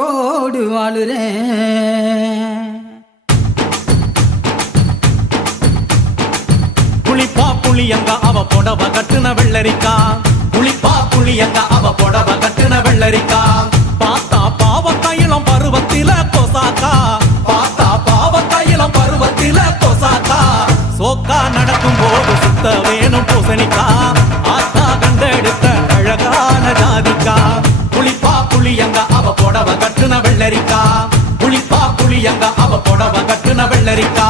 Road வாழுறேன். புளிப்பா புளியங்க அவ புடவ கட்டுன வெள்ளரிக்கா. புளிப்பா புளியங்க அவ புடவ கட்டுன வெள்ளரிக்கா. பார்த்தா பாவக்காயிலம் பருவத்தில கொசாக்கா. பார்த்தா பாவக்காயிலம் பருவத்தில கொசாக்கா. சோக்கா நடக்கும் போது சுத்த வேணும் பூசணிக்கா. ஆத்தா கண்டெடுத்த அழகான ஜாதிக்கா. புளிப்பா புளியங்க அவ புடவ கட்டுன வெள்ளரிக்கா. புளிப்பா புளியங்க அவ புடவ கட்டுன வெள்ளரிக்கா.